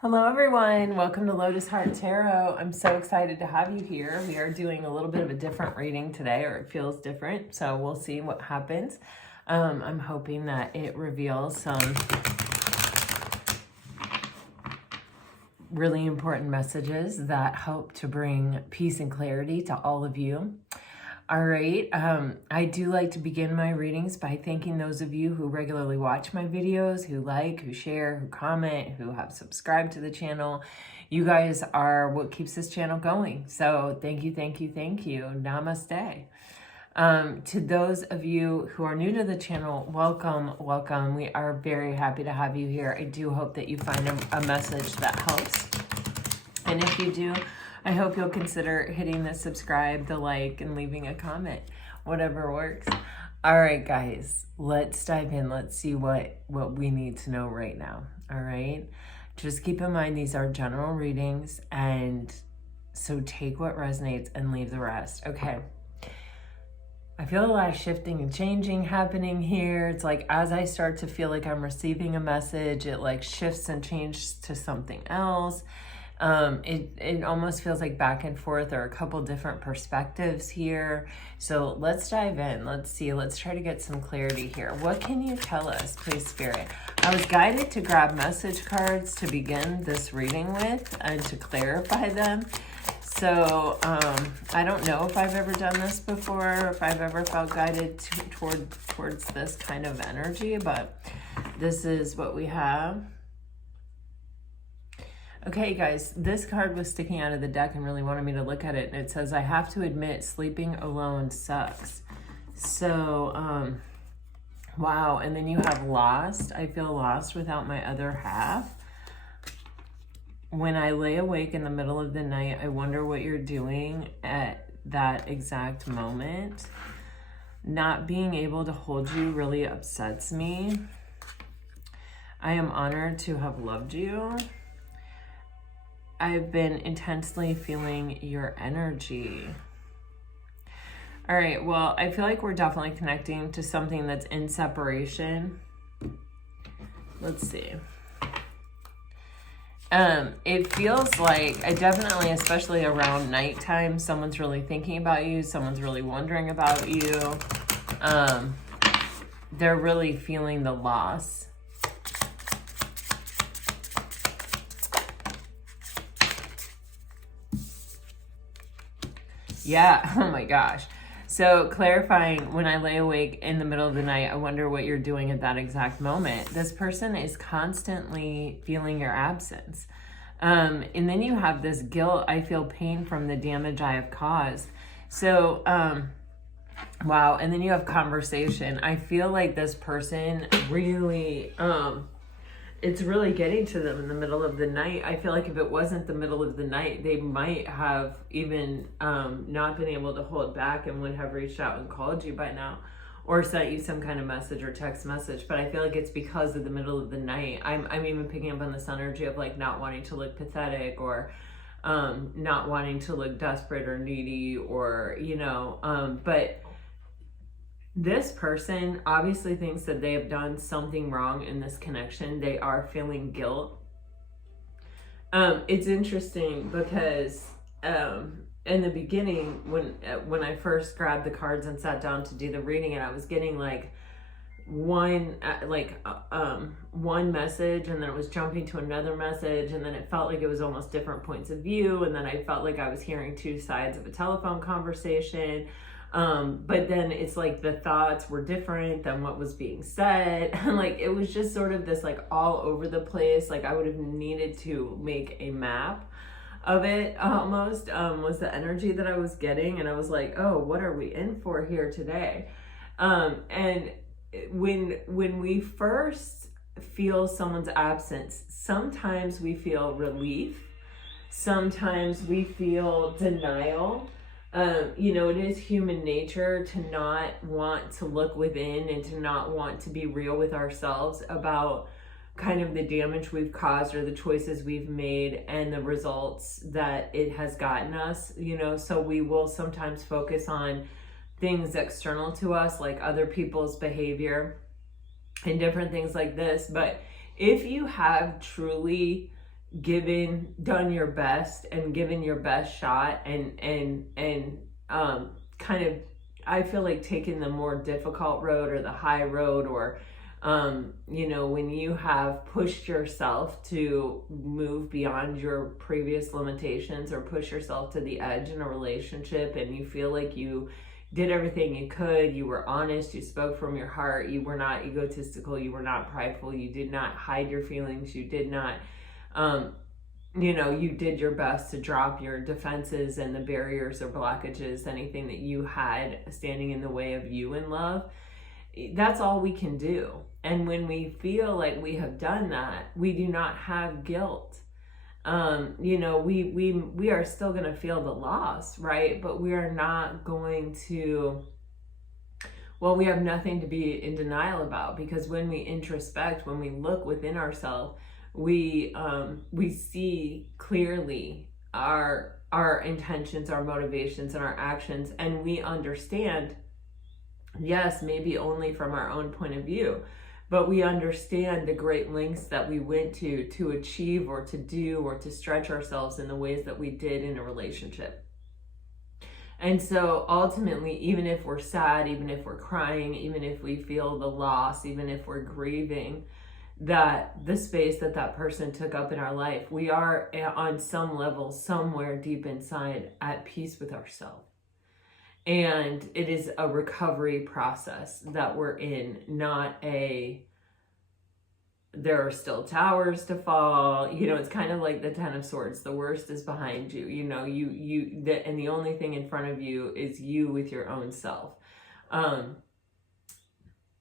Hello everyone, welcome to Lotus Heart Tarot. I'm so excited to have you here. We are doing a little bit of a different reading today, or it feels different, so we'll see what happens. I'm hoping that it reveals some really important messages that help to bring peace and clarity to all of you. All right, I do like to begin my readings by thanking those of you who regularly watch my videos, who like, who share, who comment, who have subscribed to the channel. You guys are what keeps this channel going. So thank you, thank you, thank you. Namaste. To those of you who are new to the channel, welcome, welcome. We are very happy to have you here. I do hope that you find a message that helps. And if you do, I hope you'll consider hitting the subscribe, the like, and leaving a comment, whatever works. All right, guys, let's dive in. Let's see what we need to know right now. All right, just keep in mind these are general readings, and so take what resonates and leave the rest. Okay. I feel a lot of shifting and changing happening here. It's like as I start to feel like I'm receiving a message, it like shifts and changes to something else. It almost feels like back and forth or a couple different perspectives here. So let's dive in. Let's see. Let's try to get some clarity here. What can you tell us, please, Spirit? I was guided to grab message cards to begin this reading with and to clarify them. So I don't know if I've ever done this before, or if I've ever felt guided towards this kind of energy, but this is what we have. Okay, guys, this card was sticking out of the deck and really wanted me to look at it. And it says, I have to admit, sleeping alone sucks. So, wow. And then you have lost. I feel lost without my other half. When I lay awake in the middle of the night, I wonder what you're doing at that exact moment. Not being able to hold you really upsets me. I am honored to have loved you. I've been intensely feeling your energy. All right, well, I feel like we're definitely connecting to something that's in separation. Let's see. It feels like, I definitely, especially around nighttime, someone's really thinking about you, someone's really wondering about you. They're really feeling the loss. Yeah, oh my gosh. So clarifying, when I lay awake in the middle of the night, I wonder what you're doing at that exact moment. This person is constantly feeling your absence. And then you have this guilt. I feel pain from the damage I have caused. So, wow. And then you have conversation. I feel like this person really, it's really getting to them in the middle of the night. I feel like if it wasn't the middle of the night, they might have even not been able to hold back and would have reached out and called you by now or sent you some kind of message or text message. But I feel like it's because of the middle of the night. I'm even picking up on this energy of like not wanting to look pathetic or not wanting to look desperate or needy or, you know, but this person obviously thinks that they have done something wrong in this connection. They are feeling guilt. It's interesting because in the beginning, when I first grabbed the cards and sat down to do the reading, and I was getting like one message, and then it was jumping to another message, and then it felt like it was almost different points of view, and then I felt like I was hearing two sides of a telephone conversation. But then it's like the thoughts were different than what was being said. And like, it was just sort of this like all over the place. Like I would have needed to make a map of it almost, was the energy that I was getting. And I was like, oh, what are we in for here today? And when we first feel someone's absence, sometimes we feel relief. Sometimes we feel denial. You know, it is human nature to not want to look within and to not want to be real with ourselves about kind of the damage we've caused or the choices we've made and the results that it has gotten us, you know. So we will sometimes focus on things external to us, like other people's behavior and different things like this. But if you have truly done your best and given your best shot, and kind of, I feel like, taking the more difficult road or the high road, or you know, when you have pushed yourself to move beyond your previous limitations, or push yourself to the edge in a relationship, and you feel like you did everything you could, you were honest, you spoke from your heart, you were not egotistical, you were not prideful, you did not hide your feelings, you did not, you know, you did your best to drop your defenses and the barriers or blockages, anything that you had standing in the way of you in love. That's all we can do. And when we feel like we have done that, we do not have guilt. You know, we are still going to feel the loss, right? But we are not going to, well, we have nothing to be in denial about, because when we introspect, when we look within ourselves, we see clearly our intentions, our motivations, and our actions, and we understand, yes, maybe only from our own point of view, but we understand the great lengths that we went to achieve, or to do, or to stretch ourselves in the ways that we did in a relationship. And so ultimately, even if we're sad, even if we're crying, even if we feel the loss, even if we're grieving that the space that that person took up in our life, we are on some level, somewhere deep inside, at peace with ourselves. And it is a recovery process that we're in, not a, there are still towers to fall. You know, it's kind of like the Ten of Swords. The worst is behind you. You know, and the only thing in front of you is you with your own self.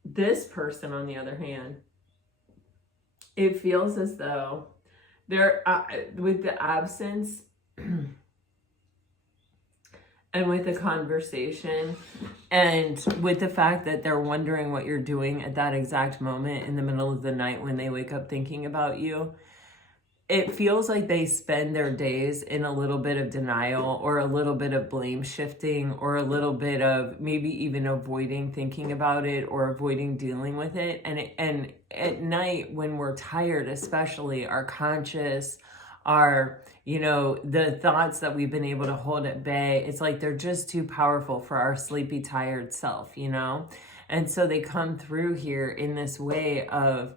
This person, on the other hand, it feels as though they're, with the absence and with the conversation, and with the fact that they're wondering what you're doing at that exact moment in the middle of the night when they wake up thinking about you, it feels like they spend their days in a little bit of denial, or a little bit of blame shifting, or a little bit of maybe even avoiding thinking about it, or avoiding dealing with it. And at night, when we're tired, especially, our conscious, our, you know, the thoughts that we've been able to hold at bay, it's like they're just too powerful for our sleepy, tired self, you know? And so they come through here in this way of,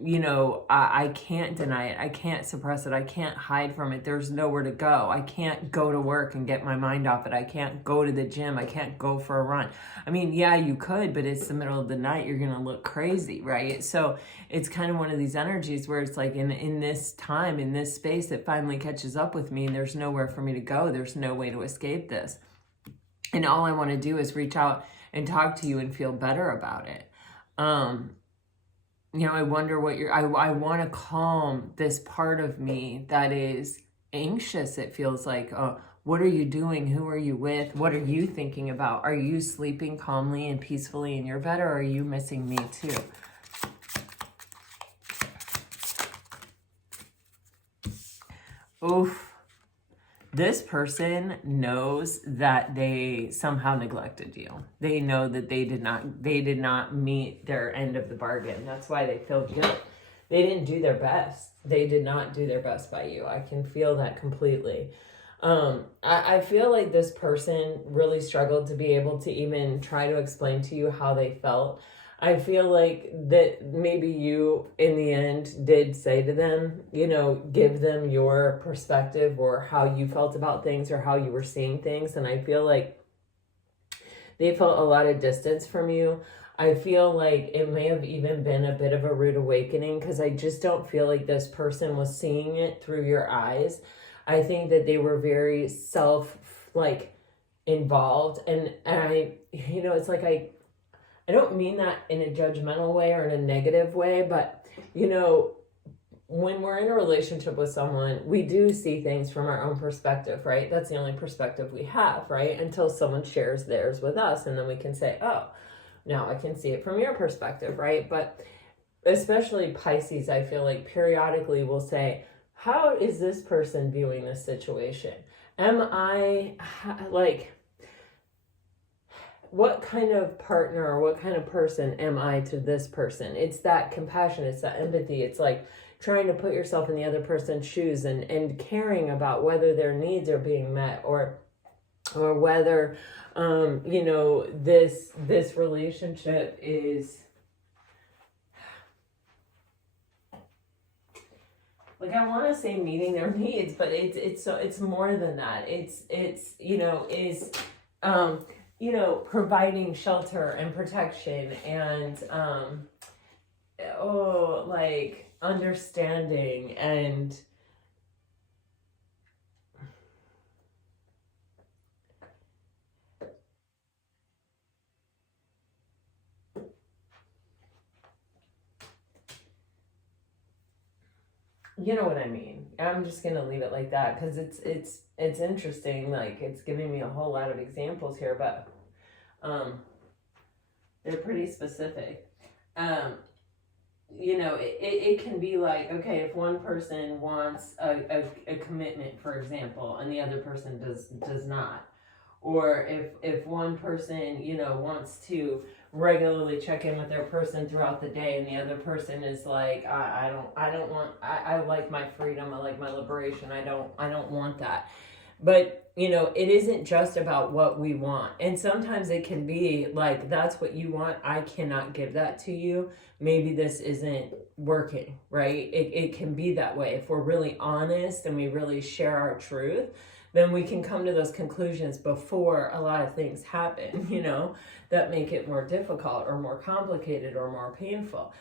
you know, I can't deny it. I can't suppress it. I can't hide from it. There's nowhere to go. I can't go to work and get my mind off it. I can't go to the gym. I can't go for a run. I mean, yeah, you could, but it's the middle of the night. You're going to look crazy, right? So it's kind of one of these energies where it's like in this time, in this space, it finally catches up with me, and there's nowhere for me to go. There's no way to escape this. And all I want to do is reach out and talk to you and feel better about it. You know, I wonder what I want to calm this part of me that is anxious. It feels like, oh, what are you doing? Who are you with? What are you thinking about? Are you sleeping calmly and peacefully in your bed, or are you missing me too? Oof. This person knows that they somehow neglected you. They know that they did not meet their end of the bargain. That's why they feel guilt. They didn't do their best. They did not do their best by you. I can feel that completely. I feel like this person really struggled to be able to even try to explain to you how they felt. I feel like that maybe you, in the end, did say to them, you know, give them your perspective, or how you felt about things, or how you were seeing things. And I feel like they felt a lot of distance from you. I feel like it may have even been a bit of a rude awakening, because I just don't feel like this person was seeing it through your eyes. I think that they were very involved. And I, you know, it's like I don't mean that in a judgmental way or in a negative way, but, you know, when we're in a relationship with someone, we do see things from our own perspective, right? That's the only perspective we have, right? Until someone shares theirs with us, and then we can say, oh, now I can see it from your perspective, right? But especially Pisces, I feel like periodically will say, how is this person viewing this situation? Am I what kind of partner or what kind of person am I to this person? It's that compassion, it's that empathy. It's like, trying to put yourself in the other person's shoes and caring about whether their needs are being met, or whether, you know, this relationship is, like, I want to say meeting their needs, but it's more than that. It's you know, is you know, providing shelter and protection and like understanding and you know what I mean. I'm just gonna leave it like that because it's interesting. Like, it's giving me a whole lot of examples here, but they're pretty specific. You know, it can be like, okay, if one person wants a commitment, for example, and the other person does not, or if one person, you know, wants to regularly check in with their person throughout the day, and the other person is like, I don't want, I like my freedom, I like my liberation, I don't want that. But, you know, it isn't just about what we want. And sometimes it can be like, that's what you want, I cannot give that to you. Maybe this isn't working, right? It can be that way. If we're really honest and we really share our truth, then we can come to those conclusions before a lot of things happen, you know, that make it more difficult or more complicated or more painful.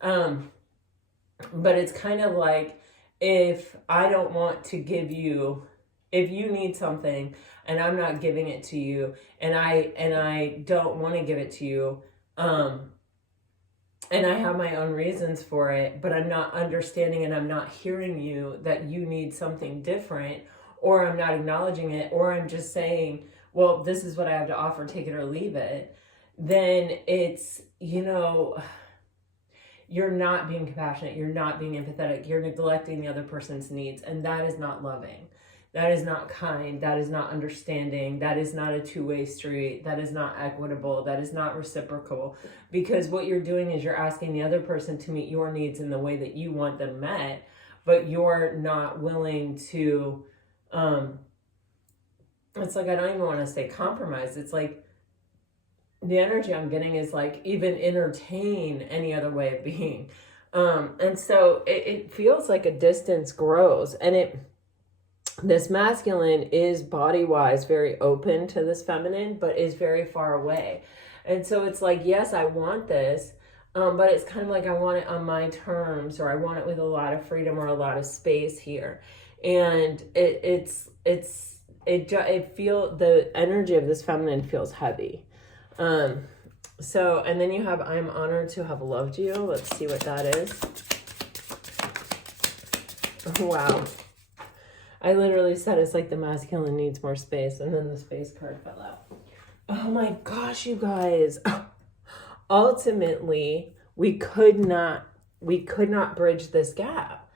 But it's kind of like, if I don't want to give you, if you need something and I'm not giving it to you, and I don't want to give it to you, and I have my own reasons for it, but I'm not understanding and I'm not hearing you that you need something different, or I'm not acknowledging it, or I'm just saying, well, this is what I have to offer, take it or leave it, then it's, you know, you're not being compassionate, you're not being empathetic, you're neglecting the other person's needs, and that is not loving. That is not kind, that is not understanding, that is not a two-way street, that is not equitable, that is not reciprocal. Because what you're doing is you're asking the other person to meet your needs in the way that you want them met, but you're not willing to, it's like, I don't even want to say compromise, it's like, the energy I'm getting is like, even entertain any other way of being. And so it feels like a distance grows, and this masculine is body-wise very open to this feminine, but is very far away. And so it's like, yes, I want this, but it's kind of like, I want it on my terms, or I want it with a lot of freedom or a lot of space here. And the energy of this feminine feels heavy. So, and then you have, I'm honored to have loved you. Let's see what that is. Wow. I literally said it's like the masculine needs more space, and then the space card fell out. Oh my gosh, you guys. Ultimately, we could not bridge this gap.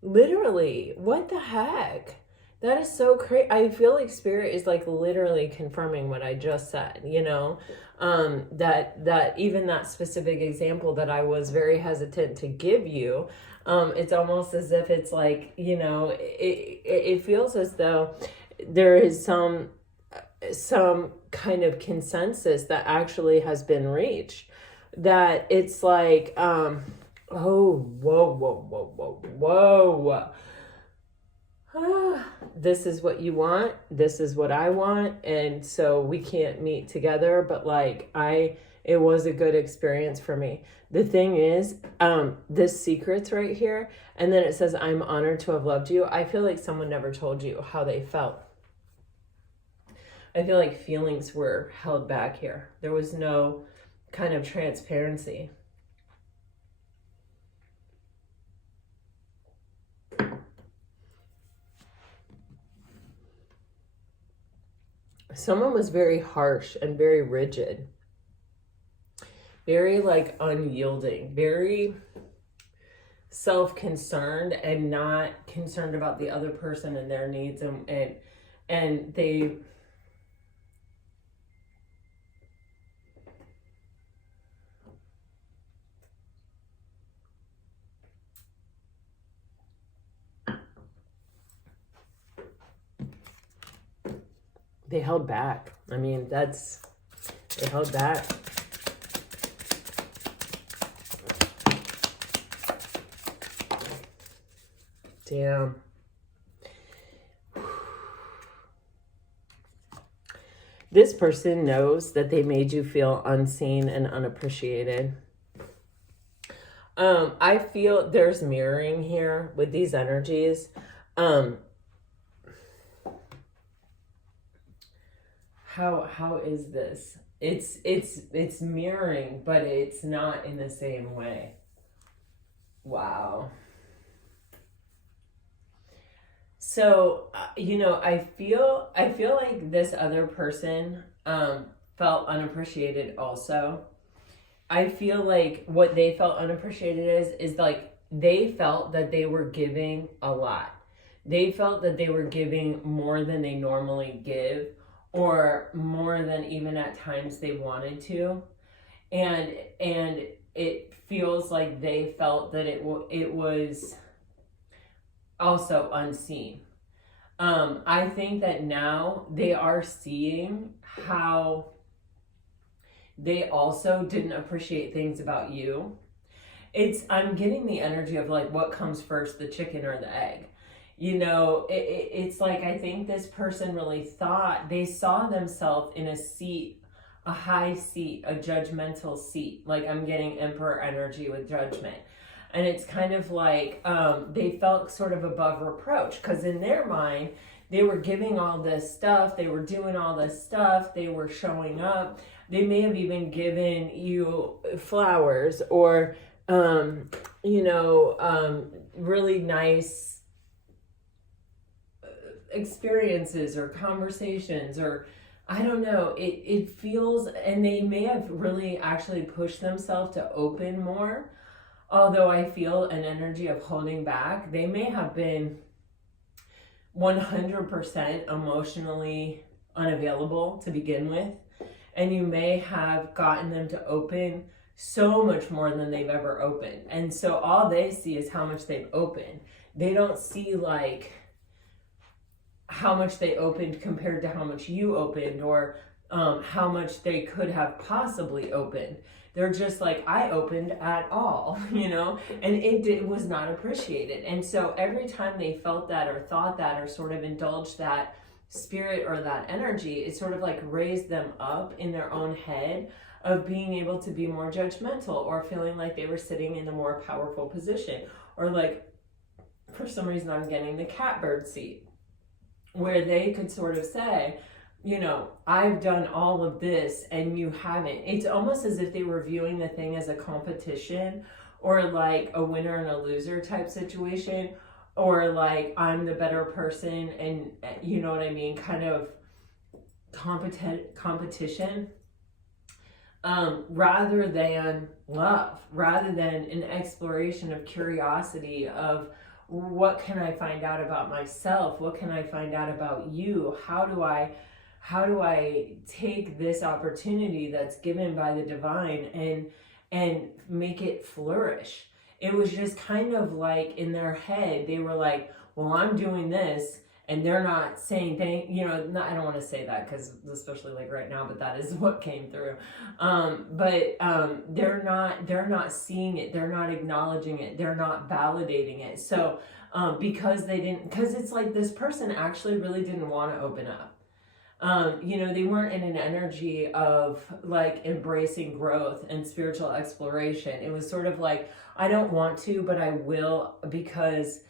Literally, what the heck? That is so crazy. I feel like Spirit is like literally confirming what I just said, you know, that even that specific example that I was very hesitant to give you, it's almost as if it's like, you know, it feels as though there is some kind of consensus that actually has been reached, that it's like, oh, whoa. This is what you want, this is what I want, and so we can't meet together, but like, it was a good experience for me. The thing is, this secret's right here, and then it says, I'm honored to have loved you. I feel like someone never told you how they felt. I feel like feelings were held back here. There was no kind of transparency. Someone was very harsh and very rigid. Very like unyielding, very self-concerned and not concerned about the other person and their needs, and they They held back. I mean, they held back. Damn. This person knows that they made you feel unseen and unappreciated. I feel there's mirroring here with these energies. How is this? It's mirroring, but it's not in the same way. Wow. So, I feel like this other person felt unappreciated also. I feel like what they felt unappreciated is like they felt that they were giving a lot. They felt that they were giving more than they normally give, or more than even at times they wanted to. And it feels like they felt that it was also unseen. I think that now they are seeing how they also didn't appreciate things about you. I'm getting the energy of like, what comes first, the chicken or the egg? It's like, I think this person really thought they saw themselves in a seat, a high seat, a judgmental seat. Like, I'm getting emperor energy with judgment. And it's kind of like they felt sort of above reproach, because in their mind, they were giving all this stuff, they were doing all this stuff, they were showing up. They may have even given you flowers or, really nice experiences or conversations, or I don't know. It feels, and they may have really actually pushed themselves to open more. Although I feel an energy of holding back, they may have been 100% emotionally unavailable to begin with. And you may have gotten them to open so much more than they've ever opened. And so all they see is how much they've opened. They don't see like how much they opened compared to how much you opened, or how much they could have possibly opened. They're just like, I opened at all, and it was not appreciated. And so every time they felt that or thought that or sort of indulged that spirit or that energy, it sort of like raised them up in their own head of being able to be more judgmental, or feeling like they were sitting in a more powerful position, or like, for some reason, I'm getting the catbird seat, where they could sort of say, I've done all of this and you haven't. It's almost as if they were viewing the thing as a competition, or like a winner and a loser type situation, or like, I'm the better person, and you know what I mean, kind of competition, rather than love, rather than an exploration of curiosity of, what can I find out about myself? What can I find out about you? How do I take this opportunity that's given by the divine and make it flourish? It was just kind of like in their head, they were like, well, I'm doing this, and they're not saying I don't want to say that, because especially like right now, but that is what came through. They're not seeing it, they're not acknowledging it, they're not validating it. So because it's like this person actually really didn't want to open up. They weren't in an energy of like embracing growth and spiritual exploration. It was sort of like, I don't want to, but I will, because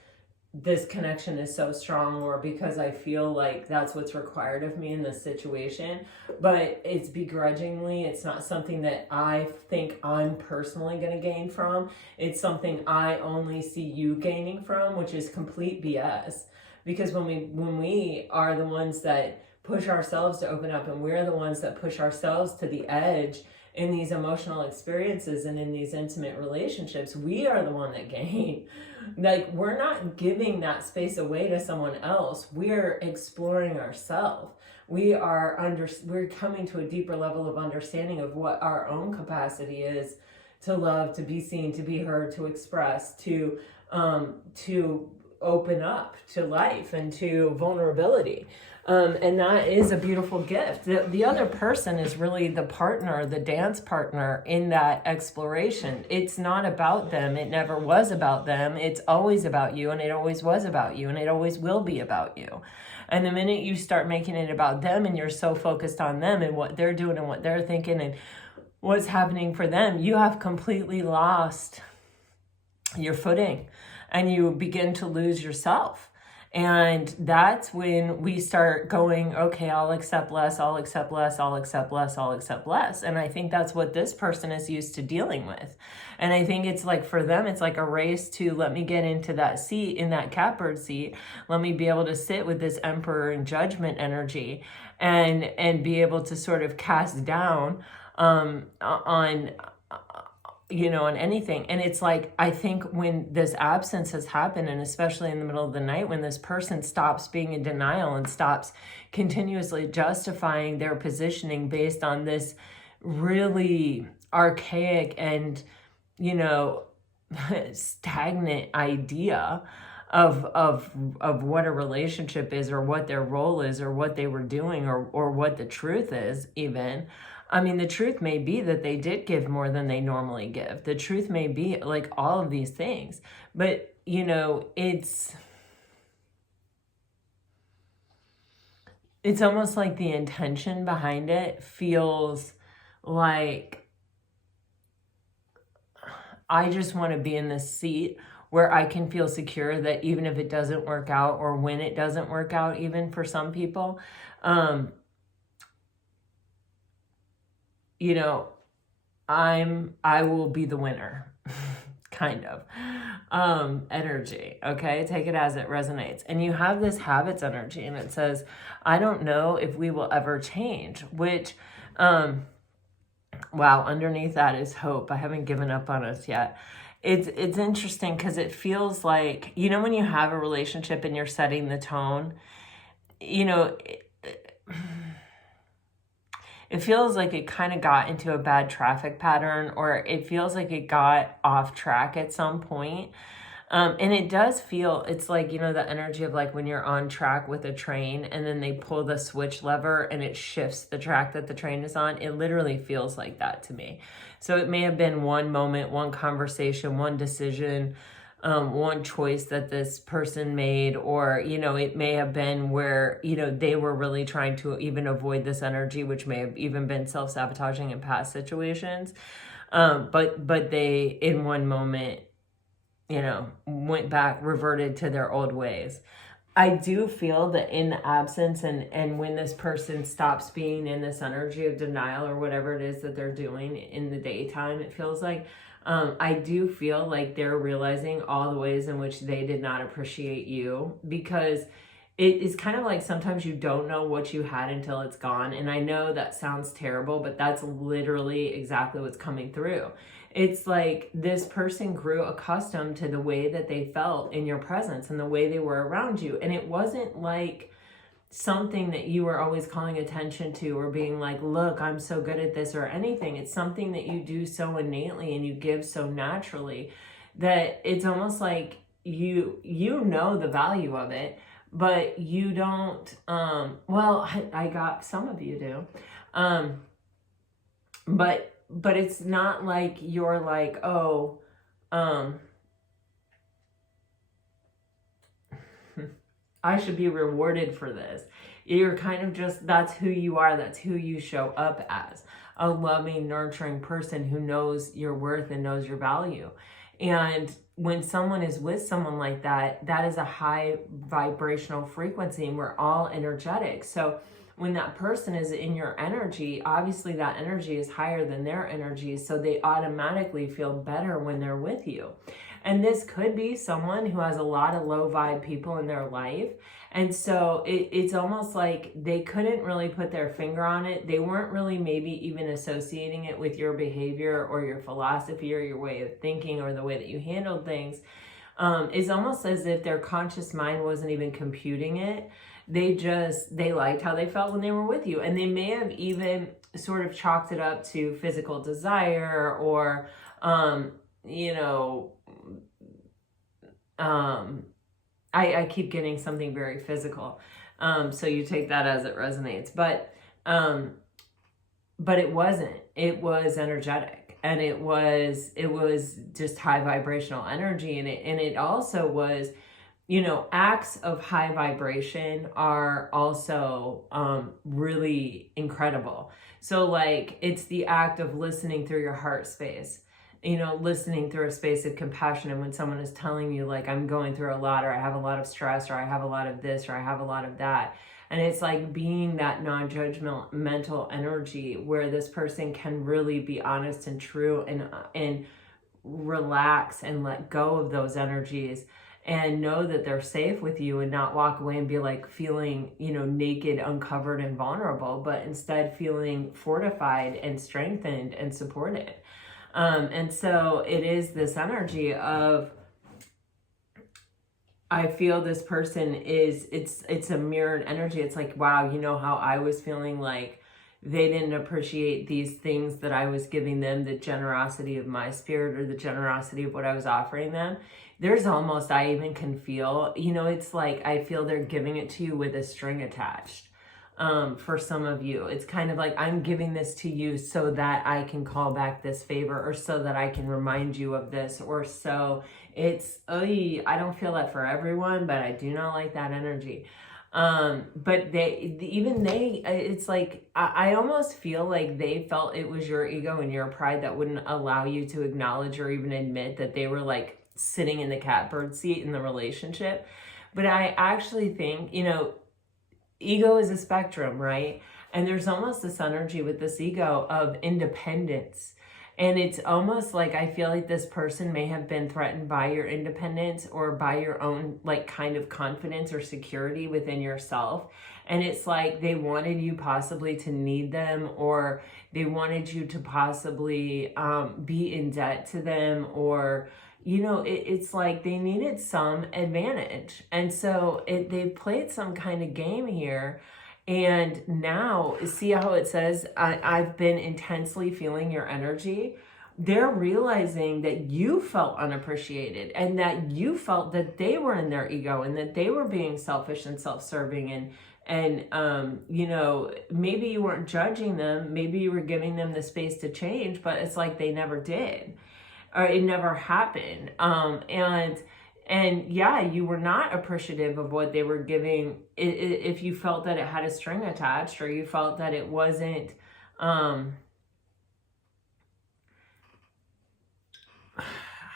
this connection is so strong, or because I feel like that's what's required of me in this situation. But it's begrudgingly. It's not something that I think I'm personally going to gain from. It's something I only see you gaining from, which is complete BS. Because when we are the ones that push ourselves to open up, and we're the ones that push ourselves to the edge in these emotional experiences and in these intimate relationships, we are the one that gain. Like, we're not giving that space away to someone else. We're exploring ourselves. We're coming to a deeper level of understanding of what our own capacity is to love, to be seen, to be heard, to express, to open up to life and to vulnerability. And that is a beautiful gift. The other person is really the partner, the dance partner in that exploration. It's not about them. It never was about them. It's always about you, and it always was about you, and it always will be about you. And the minute you start making it about them and you're so focused on them and what they're doing and what they're thinking and what's happening for them, you have completely lost your footing and you begin to lose yourself. And that's when we start going, okay, I'll accept less, I'll accept less, I'll accept less, I'll accept less. And I think that's what this person is used to dealing with. And I think it's like for them, it's like a race to let me get into that seat, in that catbird seat. Let me be able to sit with this emperor and judgment energy and be able to sort of cast down on anything. And it's like, I think when this absence has happened, and especially in the middle of the night, when this person stops being in denial and stops continuously justifying their positioning based on this really archaic and, stagnant idea of what a relationship is, or what their role is, or what they were doing, or what the truth is even. I mean, the truth may be that they did give more than they normally give. The truth may be like all of these things. But, it's almost like the intention behind it feels like I just want to be in this seat where I can feel secure that even if it doesn't work out, or when it doesn't work out, even for some people, I will be the winner, kind of, energy. Okay. Take it as it resonates. And you have this habits energy, and it says, I don't know if we will ever change, which, wow, underneath that is hope. I haven't given up on us yet. It's interesting because it feels like, when you have a relationship and you're setting the tone, it feels like it kind of got into a bad traffic pattern, or it feels like it got off track at some point. And it does feel, it's like, the energy of like when you're on track with a train and then they pull the switch lever and it shifts the track that the train is on. It literally feels like that to me. So it may have been one moment, one conversation, one decision, one choice that this person made, or, it may have been where, they were really trying to even avoid this energy, which may have even been self-sabotaging in past situations. But they, in one moment, went back, reverted to their old ways. I do feel that in the absence and when this person stops being in this energy of denial, or whatever it is that they're doing in the daytime, it feels like, I do feel like they're realizing all the ways in which they did not appreciate you, because it is kind of like sometimes you don't know what you had until it's gone. And I know that sounds terrible, but that's literally exactly what's coming through. It's like this person grew accustomed to the way that they felt in your presence and the way they were around you. And it wasn't like something that you were always calling attention to, or being like, look, I'm so good at this, or anything. It's something that you do so innately and you give so naturally that it's almost like you know the value of it, but you don't, I got, some of you do, but it's not like you're like, oh, I should be rewarded for this. You're kind of just, that's who you are. That's who you show up as, a loving, nurturing person who knows your worth and knows your value. And when someone is with someone like that, that is a high vibrational frequency, and we're all energetic. So when that person is in your energy, obviously that energy is higher than their energy. So they automatically feel better when they're with you. And this could be someone who has a lot of low vibe people in their life. And so it's almost like they couldn't really put their finger on it. They weren't really maybe even associating it with your behavior or your philosophy or your way of thinking or the way that you handled things. It's almost as if their conscious mind wasn't even computing it. They liked how they felt when they were with you. And they may have even sort of chalked it up to physical desire or, I keep getting something very physical. So you take that as it resonates. But it wasn't. It was energetic, and it was just high vibrational energy, and it also was, you know, acts of high vibration are also really incredible. So like, it's the act of listening through your heart space, you know, listening through a space of compassion. And when someone is telling you like, I'm going through a lot, or I have a lot of stress, or I have a lot of this, or I have a lot of that. And it's like being that non-judgmental mental energy where this person can really be honest and true, and relax and let go of those energies, and know that they're safe with you, and not walk away and be like feeling, you know, naked, uncovered, and vulnerable, but instead feeling fortified and strengthened and supported. And so it is this energy of, I feel this person is, it's a mirrored energy. It's like, wow, you know how I was feeling like they didn't appreciate these things that I was giving them, the generosity of my spirit, or the generosity of what I was offering them. There's almost, I even can feel, you know, it's like, I feel they're giving it to you with a string attached. For some of you, it's kind of like, I'm giving this to you so that I can call back this favor, or so that I can remind you of this, or so it's, I don't feel that for everyone, but I do not like that energy. But it's like, I almost feel like they felt it was your ego and your pride that wouldn't allow you to acknowledge or even admit that they were like sitting in the catbird seat in the relationship. But I actually think, you know, ego is a spectrum, right? And there's almost this energy with this ego of independence. And it's almost like, I feel like this person may have been threatened by your independence, or by your own like kind of confidence or security within yourself. And it's like they wanted you possibly to need them, or they wanted you to possibly be in debt to them, or, you know, it's like they needed some advantage. And so they've played some kind of game here. And now, see how it says, I've been intensely feeling your energy. They're realizing that you felt unappreciated, and that you felt that they were in their ego, and that they were being selfish and self-serving. And you know, maybe you weren't judging them. Maybe you were giving them the space to change, but it's like they never did, or it never happened. And yeah, you were not appreciative of what they were giving. If you felt that it had a string attached, or you felt that it wasn't, how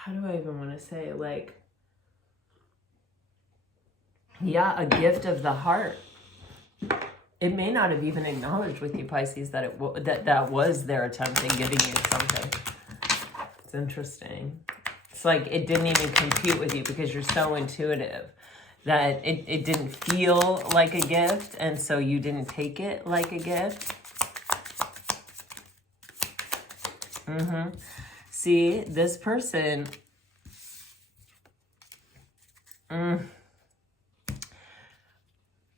do I even want to say, like, yeah, a gift of the heart. It may not have even acknowledged with you, Pisces, that that was their attempt in giving you something. It's interesting. It's like it didn't even compute with you, because you're so intuitive that it didn't feel like a gift, and so you didn't take it like a gift. See, this person,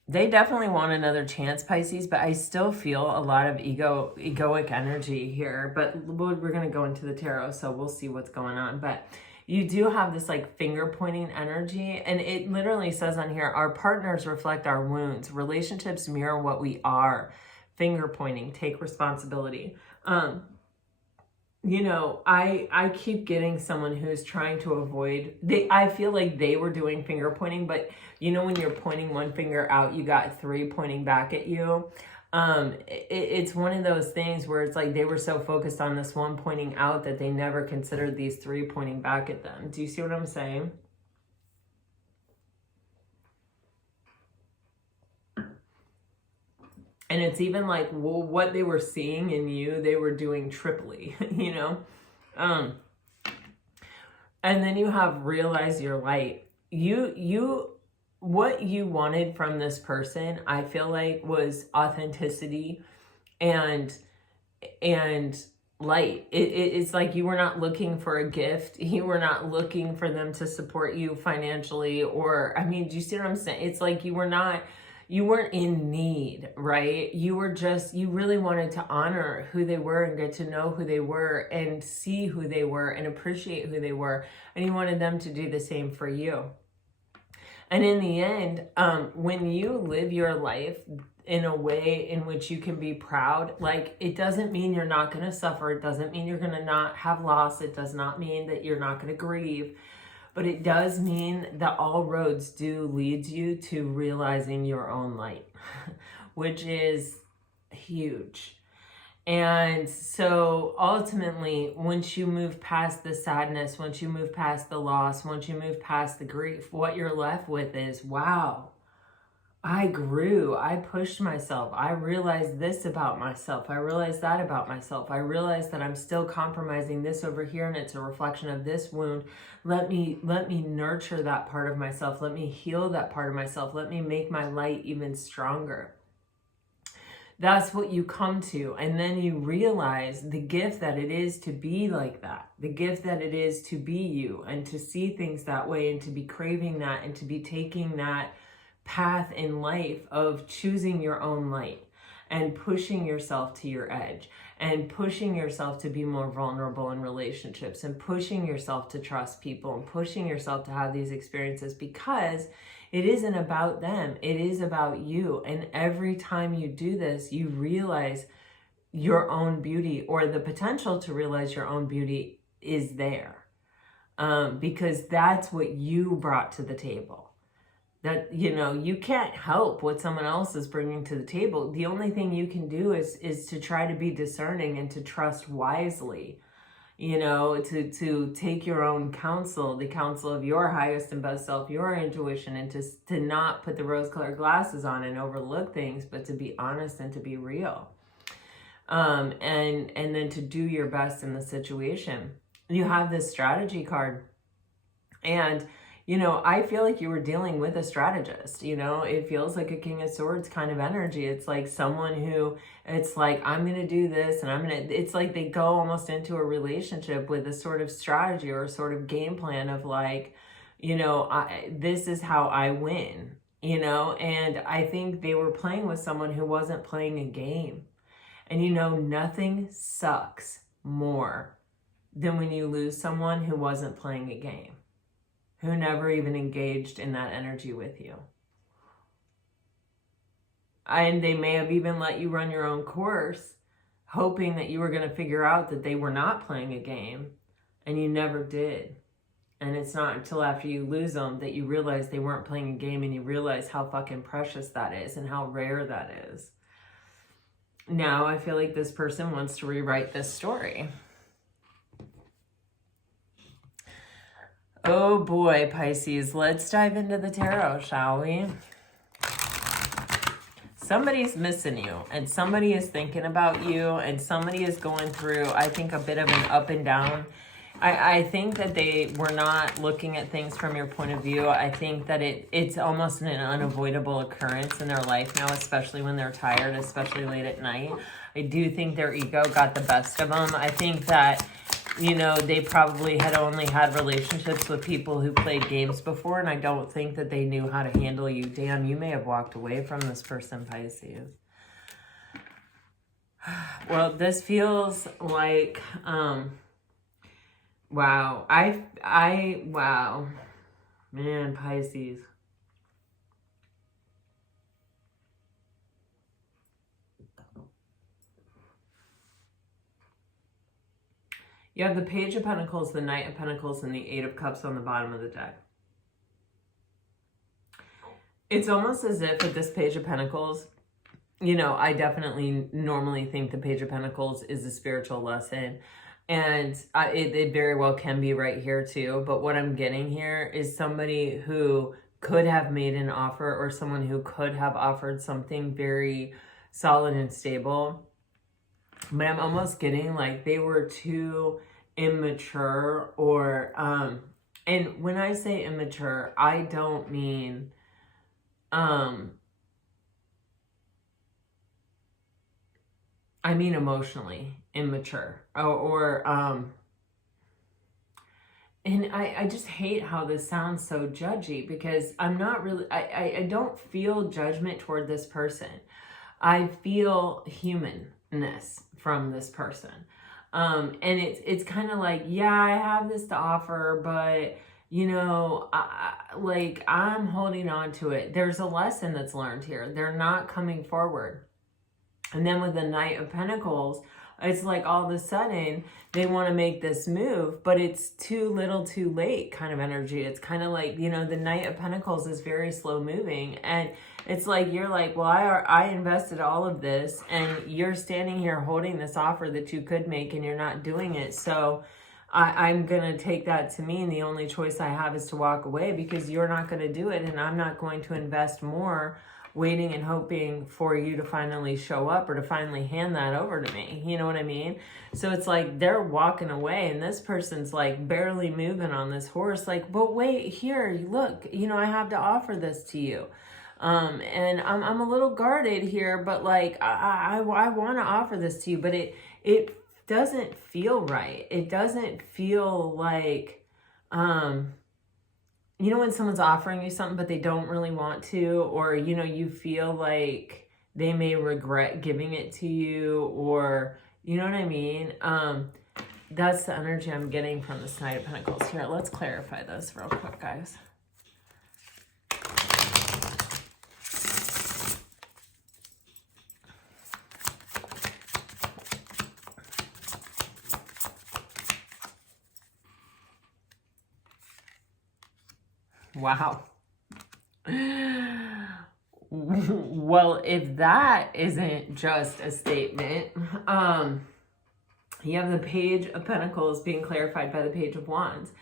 they definitely want another chance, Pisces, but I still feel a lot of egoic energy here. But we're going to go into the tarot, so we'll see what's going on. But you do have this like finger pointing energy, and it literally says on here, our partners reflect our wounds. Relationships mirror what we are. Finger pointing, take responsibility. You know, I keep getting someone who's trying to avoid, I feel like they were doing finger pointing, but you know, when you're pointing one finger out, you got three pointing back at you. It's one of those things where it's like they were so focused on this one pointing out that they never considered these three pointing back at them. Do you see what I'm saying? And it's even like, well, what they were seeing in you, they were doing triply, you know? And then you have realize your light. What you wanted from this person, I feel like, was authenticity and light. It's like you were not looking for a gift. You were not looking for them to support you financially, or, I mean, do you see what I'm saying? It's like you weren't in need, right? You really wanted to honor who they were, and get to know who they were, and see who they were, and appreciate who they were. And you wanted them to do the same for you. And in the end, when you live your life in a way in which you can be proud, like, it doesn't mean you're not going to suffer. It doesn't mean you're going to not have loss. It does not mean that you're not going to grieve. But it does mean that all roads do lead you to realizing your own light, which is huge. And so ultimately, once you move past the sadness, once you move past the loss, once you move past the grief, what you're left with is, wow, I grew, I pushed myself, I realized this about myself, I realized that about myself, I realized that I'm still compromising this over here and it's a reflection of this wound. Let me nurture that part of myself, let me heal that part of myself, let me make my light even stronger. That's what you come to, and then you realize the gift that it is to be like that, the gift that it is to be you, and to see things that way, and to be craving that, and to be taking that path in life of choosing your own light and pushing yourself to your edge and pushing yourself to be more vulnerable in relationships and pushing yourself to trust people and pushing yourself to have these experiences, because it isn't about them, it is about you. And every time you do this, you realize your own beauty, or the potential to realize your own beauty is there, because that's what you brought to the table. That, you know, you can't help what someone else is bringing to the table. The only thing you can do is to try to be discerning and to trust wisely, you know, to take your own counsel, the counsel of your highest and best self, your intuition, and to not put the rose-colored glasses on and overlook things, but to be honest and to be real. And then to do your best in the situation. You have this strategy card, and you know, I feel like you were dealing with a strategist. You know, it feels like a King of Swords kind of energy. It's like someone who, it's like, I'm going to do this, and it's like they go almost into a relationship with a sort of strategy or a sort of game plan of like, you know, this is how I win, you know. And I think they were playing with someone who wasn't playing a game. And you know, nothing sucks more than when you lose someone who wasn't playing a game, who never even engaged in that energy with you. And they may have even let you run your own course, hoping that you were going to figure out that they were not playing a game, and you never did. And it's not until after you lose them that you realize they weren't playing a game, and you realize how fucking precious that is and how rare that is. Now I feel like this person wants to rewrite this story. Oh boy, Pisces, let's dive into the tarot, shall we? Somebody's missing you, and somebody is thinking about you, and somebody is going through, I think, a bit of an up and down. I think that they were not looking at things from your point of view. I think that it's almost an unavoidable occurrence in their life now, especially when they're tired, especially late at night. I do think their ego got the best of them. I think that, you know, they probably had only had relationships with people who played games before, and I don't think that they knew how to handle you. Damn, you may have walked away from this person, Pisces. Well, this feels like, wow. Wow. Man, Pisces. You have the Page of Pentacles, the Knight of Pentacles, and the Eight of Cups on the bottom of the deck. It's almost as if with this Page of Pentacles, you know, I definitely normally think the Page of Pentacles is a spiritual lesson. And it very well can be right here too. But what I'm getting here is somebody who could have made an offer, or someone who could have offered something very solid and stable. But I'm almost getting like they were too immature, or, and when I say immature, I don't mean, I mean emotionally immature, and I just hate how this sounds so judgy, because I'm not really, I don't feel judgment toward this person. I feel humanness from this person. And it's kind of like, yeah, I have this to offer, but you know, like I'm holding on to it. There's a lesson that's learned here. They're not coming forward. And then with the Knight of Pentacles, it's like all of a sudden they want to make this move, but it's too little too late kind of energy. It's kind of like, you know, the Knight of Pentacles is very slow moving. And it's like, you're like, well, I invested all of this and you're standing here holding this offer that you could make and you're not doing it. So I'm going to take that to mean the only choice I have is to walk away because you're not going to do it. And I'm not going to invest more waiting and hoping for you to finally show up or to finally hand that over to me. You know what I mean? So it's like they're walking away and this person's like barely moving on this horse. Like, but wait, here, look, you know, I have to offer this to you. And I'm a little guarded here, but like, I want to offer this to you, but it doesn't feel right. It doesn't feel like, you know, when someone's offering you something, but they don't really want to, or, you know, you feel like they may regret giving it to you, or, you know what I mean? That's the energy I'm getting from this Knight of Pentacles. Here, let's clarify this real quick, guys. Wow. Well, if that isn't just a statement, you have the Page of Pentacles being clarified by the Page of Wands.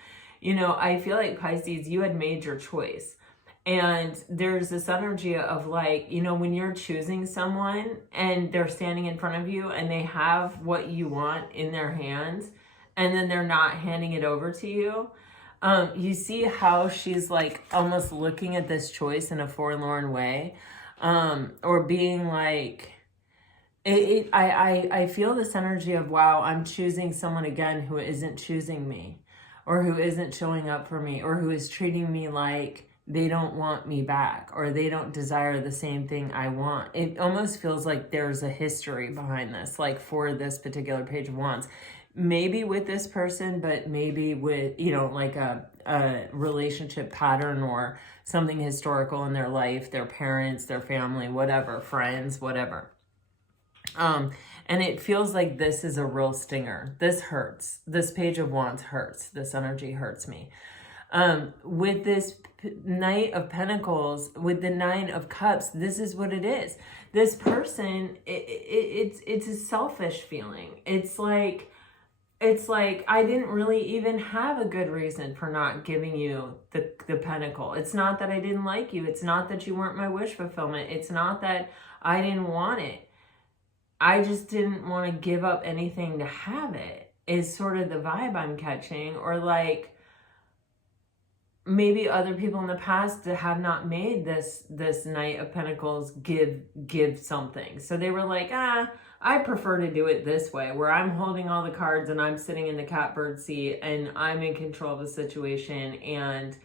You know, I feel like Pisces, you had made your choice. And there's this energy of like, you know, when you're choosing someone and they're standing in front of you and they have what you want in their hands and then they're not handing it over to you. You see how she's like almost looking at this choice in a forlorn way, or being like, I feel this energy of, wow, I'm choosing someone again who isn't choosing me, or who isn't showing up for me, or who is treating me like they don't want me back, or they don't desire the same thing I want. It almost feels like there's a history behind this, like for this particular Page of Wands. Maybe with this person, but maybe with, you know, like a relationship pattern or something historical in their life, their parents, their family, whatever, friends, whatever. And it feels like this is a real stinger. This hurts. This Page of Wands hurts. This energy hurts me. With this Knight of Pentacles, with the Nine of Cups, this is what it is. This person, it's a selfish feeling. It's like I didn't really even have a good reason for not giving you the pentacle. It's not that I didn't like you. It's not that you weren't my wish fulfillment. It's not that I didn't want it. I just didn't want to give up anything to have it, is sort of the vibe I'm catching. Or like maybe other people in the past that have not made this Knight of Pentacles give something. So they were like, I prefer to do it this way, where I'm holding all the cards and I'm sitting in the catbird seat and I'm in control of the situation, and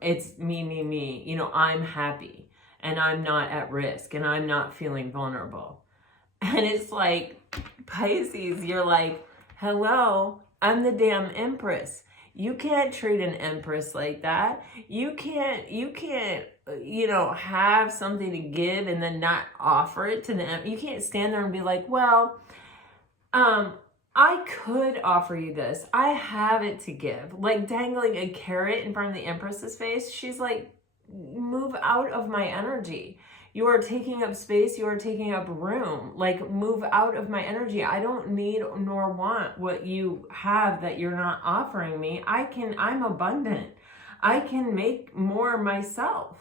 it's me. You know, I'm happy and I'm not at risk and I'm not feeling vulnerable. And it's like, Pisces, you're like, hello, I'm the damn empress. You can't treat an empress like that. You can't, you know, have something to give and then not offer it to them. You can't stand there and be like, well, I could offer you this. I have it to give. Like dangling a carrot in front of the empress's face. She's like, move out of my energy. You are taking up space. You are taking up room. Like, move out of my energy. I don't need nor want what you have that you're not offering me. I'm abundant. I can make more myself.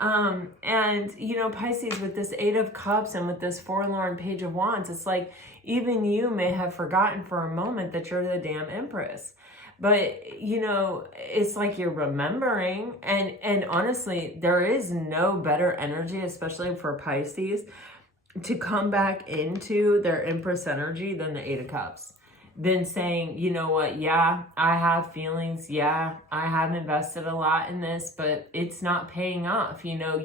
And, you know, Pisces, with this Eight of Cups and with this forlorn Page of Wands, it's like even you may have forgotten for a moment that you're the damn empress. But, you know, it's like you're remembering. And honestly, there is no better energy, especially for Pisces, to come back into their empress energy than the Eight of Cups. Than saying, you know what, yeah, I have feelings. Yeah, I have invested a lot in this, but it's not paying off. You know,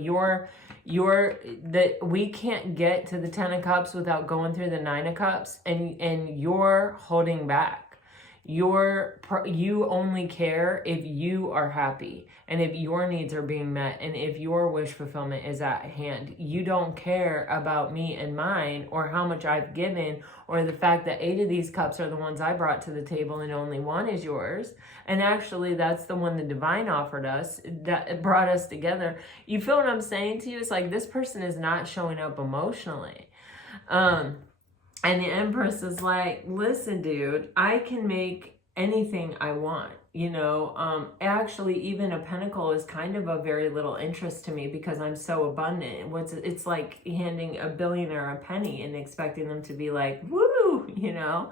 we can't get to the 10 of Cups without going through the 9 of Cups, and you're holding back. You only care if you are happy and if your needs are being met and if your wish fulfillment is at hand. You don't care about me and mine or how much I've given or the fact that 8 of these cups are the ones I brought to the table and only 1 is yours. And actually that's the one the divine offered us, that brought us together. You feel what I'm saying to you? It's like this person is not showing up emotionally. And the Empress is like, listen, dude, I can make anything I want. You know, actually, even a pentacle is kind of of very little interest to me because I'm so abundant. It's like handing a billionaire a penny and expecting them to be like, woo, you know?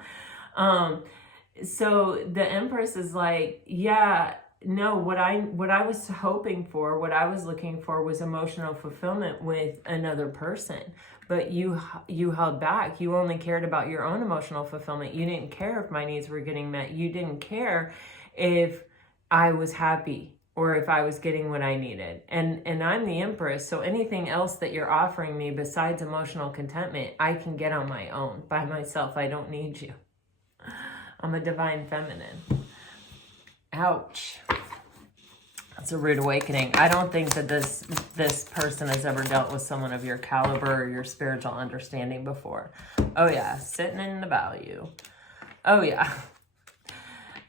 So the Empress is like, yeah, no, what I was hoping for, what I was looking for was emotional fulfillment with another person. But you held back. You only cared about your own emotional fulfillment. You didn't care if my needs were getting met. You didn't care if I was happy or if I was getting what I needed. And I'm the Empress, so anything else that you're offering me besides emotional contentment, I can get on my own, by myself. I don't need you. I'm a divine feminine. Ouch. That's a rude awakening. I don't think that this person has ever dealt with someone of your caliber or your spiritual understanding before. Oh yeah, sitting in the value. Oh yeah.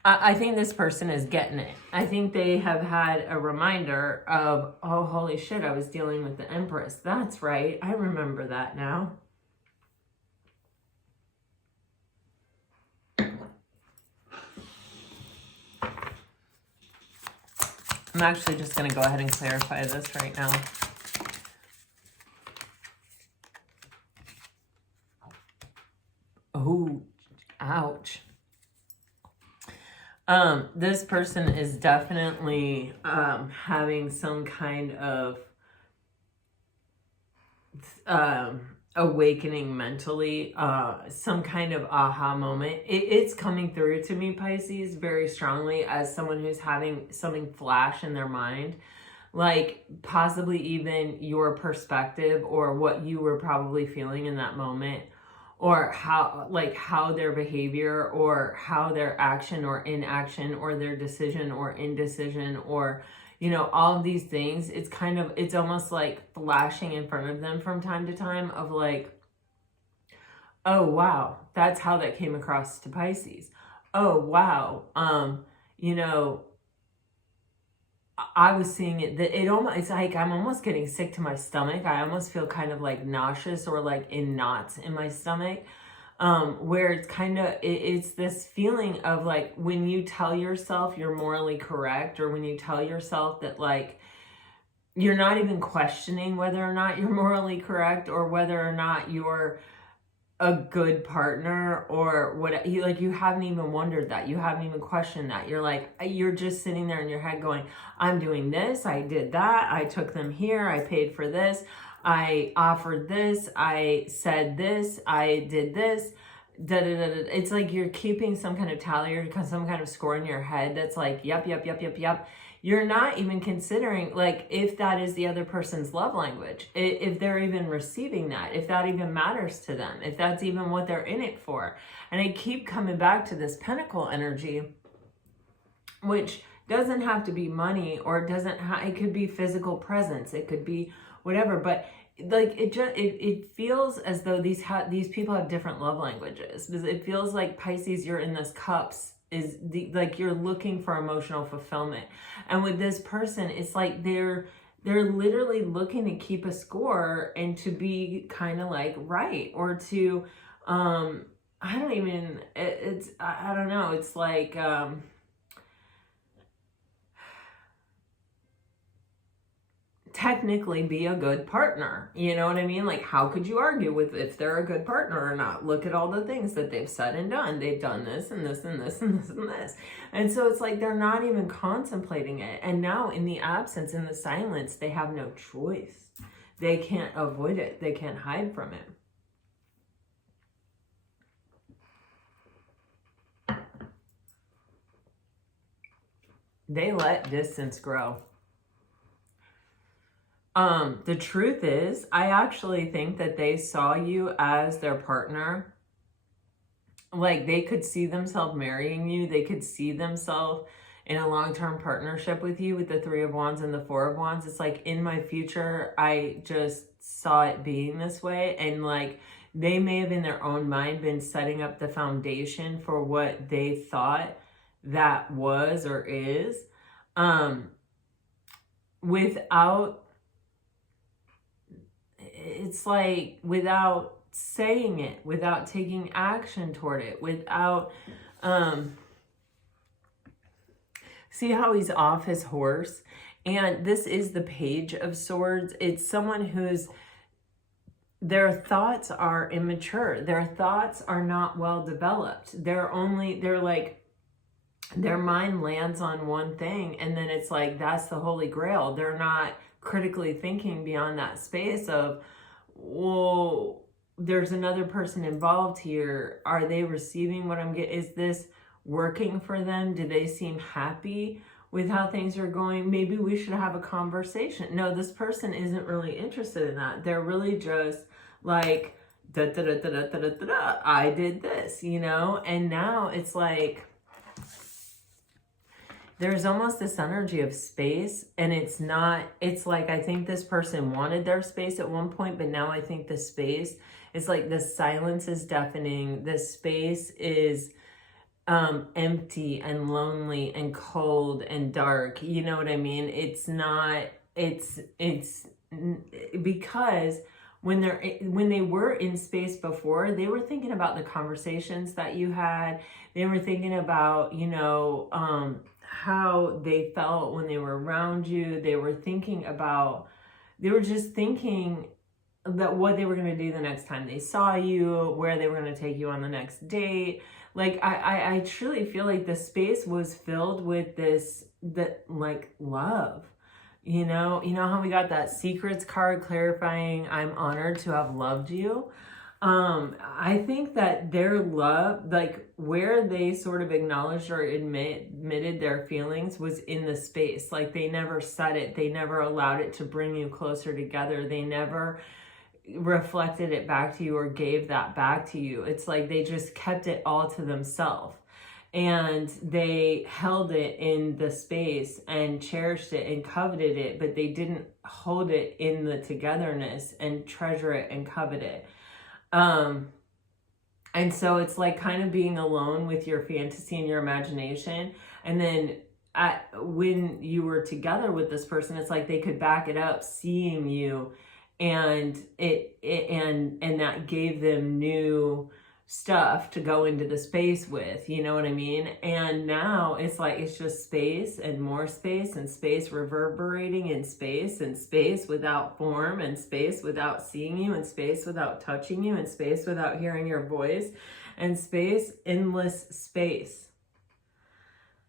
I think this person is getting it. I think they have had a reminder of, oh, holy shit, I was dealing with the Empress. That's right. I remember that now. I'm actually just going to go ahead and clarify this right now. Oh, ouch. This person is definitely having some kind of awakening mentally, some kind of aha moment. It's coming through to me, Pisces, very strongly as someone who's having something flash in their mind, like possibly even your perspective or what you were probably feeling in that moment, or how their behavior or how their action or inaction or their decision or indecision or, you know, all of these things, it's almost like flashing in front of them from time to time of like, oh, wow, that's how that came across to Pisces. Oh, wow. You know, I was seeing it, that it's like I'm almost getting sick to my stomach. I almost feel kind of like nauseous or like in knots in my stomach, where it's kind of, it's this feeling of like when you tell yourself you're morally correct, or when you tell yourself that like you're not even questioning whether or not you're morally correct or whether or not you're a good partner or what, you haven't even wondered that, you haven't even questioned that, you're just sitting there in your head going, I'm doing this, I did that, I took them here, I paid for this, I offered this, I said this, I did this, da da da da. It's like you're keeping some kind of tally or some kind of score in your head that's like, yep. You're not even considering like if that is the other person's love language, if they're even receiving that, if that even matters to them, if that's even what they're in it for. And I keep coming back to this pentacle energy, which doesn't have to be money, or it could be physical presence, it could be whatever, but like it feels as though these people have different love languages, because it feels like, Pisces, you're in this cups, is like you're looking for emotional fulfillment. And with this person, it's like they're literally looking to keep a score and to be kind of like right, or to I don't know, it's like technically be a good partner. You know what I mean? Like, how could you argue with if they're a good partner or not? Look at all the things that they've said and done. They've done this and this and this and this and this. And so it's like they're not even contemplating it. And now in the absence, in the silence, they have no choice. They can't avoid it. They can't hide from it. They let distance grow. The truth is, I actually think that they saw you as their partner like they could see themselves marrying you. They could see themselves in a long-term partnership with you with the Three of Wands and the Four of Wands. It's like in my future, I just saw it being this way. And like they may have in their own mind been setting up the foundation for what they thought that was or is, without, it's like without saying it, without taking action toward it, without, see how he's off his horse? And this is the Page of Swords. It's someone who's, their thoughts are immature. Their thoughts are not well developed. They're like, their mind lands on one thing and then it's like, that's the Holy Grail. They're not critically thinking beyond that space of, well, there's another person involved here. Are they receiving what I'm getting? Is this working for them? Do they seem happy with how things are going? Maybe we should have a conversation. No, this person isn't really interested in that. They're really just like, da, da, da, da, da, da, da, da, I did this, you know? And now it's like, there's almost this energy of space, and it's not, it's like, I think this person wanted their space at one point, but now I think the space is like, the silence is deafening. The space is empty and lonely and cold and dark. You know what I mean? It's not, it's because when they were in space before, they were thinking about the conversations that you had. They were thinking about, you know, how they felt when they were around you. They were thinking about, they were just thinking that what they were going to do the next time they saw you, where they were going to take you on the next date. Like, I truly feel like the space was filled with this, that like love, you know how we got that secrets card clarifying, I'm honored to have loved you. I think that their love, like where they sort of acknowledged or admitted their feelings was in the space. Like they never said it. They never allowed it to bring you closer together. They never reflected it back to you or gave that back to you. It's like they just kept it all to themselves. And they held it in the space and cherished it and coveted it, but they didn't hold it in the togetherness and treasure it and covet it. And so it's like kind of being alone with your fantasy and your imagination. And then when you were together with this person, it's like they could back it up, seeing you, and and that gave them new stuff to go into the space with, you know what I mean? And now it's like, it's just space and more space and space reverberating in space and space without form and space without seeing you and space without touching you and space without hearing your voice and space, endless space.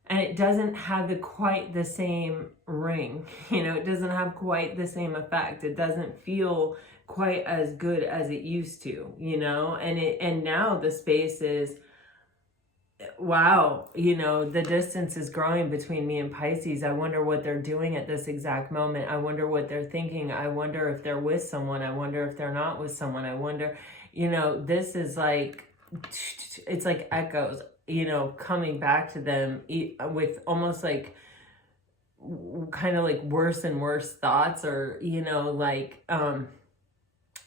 And it doesn't have quite the same ring, you know, it doesn't have quite the same effect. It doesn't feel quite as good as it used to, you know, and now the space is, wow, you know, the distance is growing between me and Pisces. I wonder what they're doing at this exact moment. I wonder what they're thinking. I wonder if they're with someone. I wonder if they're not with someone. I wonder, you know, this is like, it's like echoes, you know, coming back to them with almost like kind of like worse and worse thoughts, or, you know, like,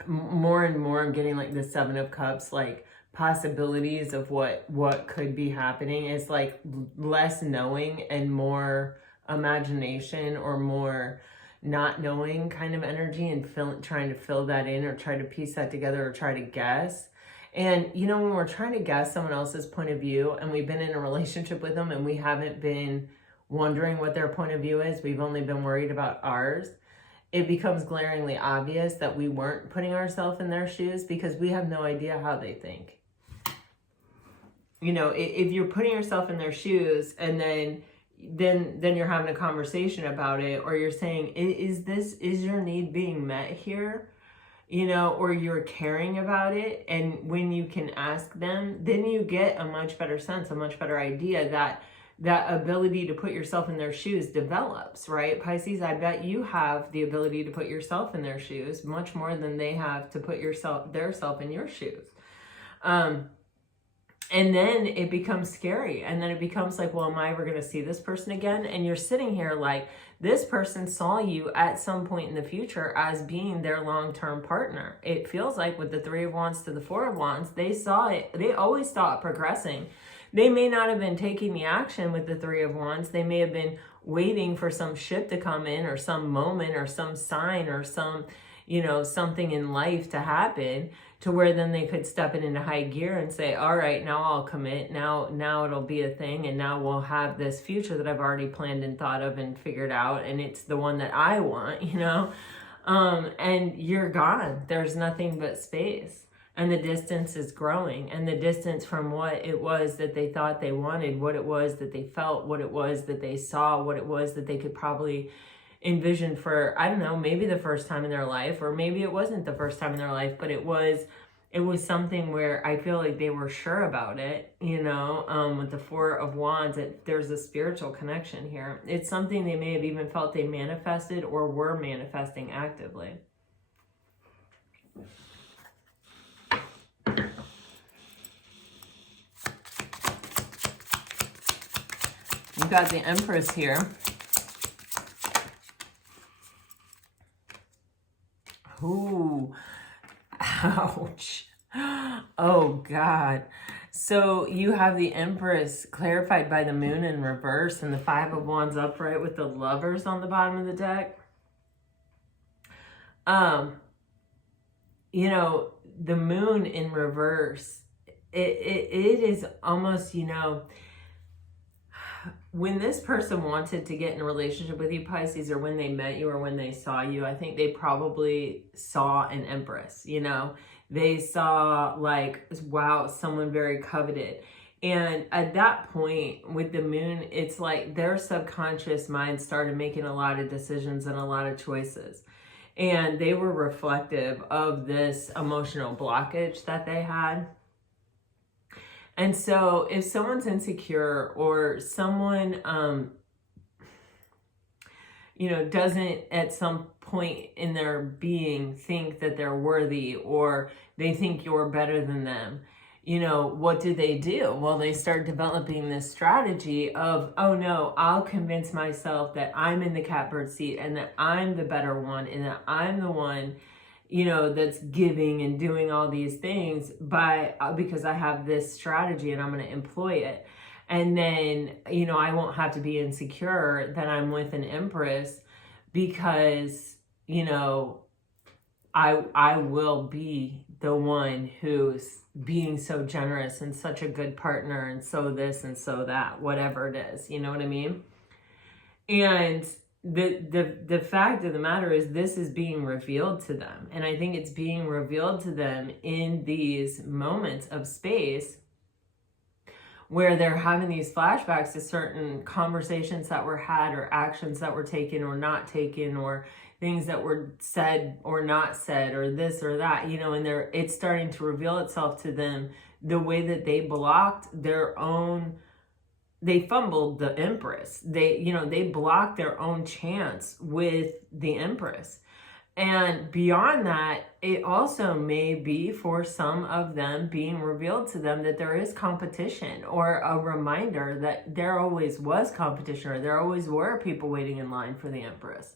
more and more I'm getting like the Seven of Cups, like possibilities of what could be happening. Is like less knowing and more imagination, or more not knowing kind of energy, and trying to fill that in, or try to piece that together, or try to guess. And you know, when we're trying to guess someone else's point of view and we've been in a relationship with them and we haven't been wondering what their point of view is, we've only been worried about ours, it becomes glaringly obvious that we weren't putting ourselves in their shoes, because we have no idea how they think. You know, if you're putting yourself in their shoes and then you're having a conversation about it, or you're saying, is your need being met here? You know, or you're caring about it. And when you can ask them, then you get a much better sense, a much better idea that ability to put yourself in their shoes develops, right? Pisces, I bet you have the ability to put yourself in their shoes much more than they have to put their self in your shoes. And then it becomes scary. And then it becomes like, well, am I ever going to see this person again? And you're sitting here like, this person saw you at some point in the future as being their long-term partner. It feels like with the Three of Wands to the Four of Wands, they saw it. They always saw it progressing. They may not have been taking the action with the Three of Wands. They may have been waiting for some ship to come in, or some moment, or some sign, or some, you know, something in life to happen, to where then they could step it into high gear and say, all right, now I'll commit. Now it'll be a thing. And now we'll have this future that I've already planned and thought of and figured out. And it's the one that I want, you know? And you're gone. There's nothing but space. And the distance is growing. And the distance from what it was that they thought they wanted, what it was that they felt, what it was that they saw, what it was that they could probably envision for, I don't know, maybe the first time in their life, or maybe it wasn't the first time in their life, but it was something where I feel like they were sure about it, you know, with the Four of Wands, there's a spiritual connection here. It's something they may have even felt they manifested or were manifesting actively. You've got the Empress here. Ooh, ouch. Oh, God. So you have the Empress clarified by the Moon in reverse and the Five of Wands upright with the Lovers on the bottom of the deck. You know, the Moon in reverse, it is almost, you know, when this person wanted to get in a relationship with you, Pisces, or when they met you or when they saw you, I think they probably saw an Empress, you know? They saw like, wow, someone very coveted. And at that point with the Moon, it's like their subconscious mind started making a lot of decisions and a lot of choices. And they were reflective of this emotional blockage that they had. And so if someone's insecure, or someone, you know, doesn't at some point in their being think that they're worthy, or they think you're better than them, you know, what do? Well, they start developing this strategy of, oh no, I'll convince myself that I'm in the catbird seat and that I'm the better one and that I'm the one, you know, that's giving and doing all these things because I have this strategy and I'm going to employ it. And then, you know, I won't have to be insecure that I'm with an Empress, because, you know, I will be the one who's being so generous and such a good partner, and so this and so that, whatever it is, you know what I mean? And the fact of the matter is, this is being revealed to them. And I think it's being revealed to them in these moments of space where they're having these flashbacks to certain conversations that were had, or actions that were taken or not taken, or things that were said or not said, or this or that, you know, and it's starting to reveal itself to them the way that they blocked their own. They fumbled the Empress. They blocked their own chance with the Empress. And beyond that, it also may be for some of them being revealed to them that there is competition, or a reminder that there always was competition, or there always were people waiting in line for the Empress.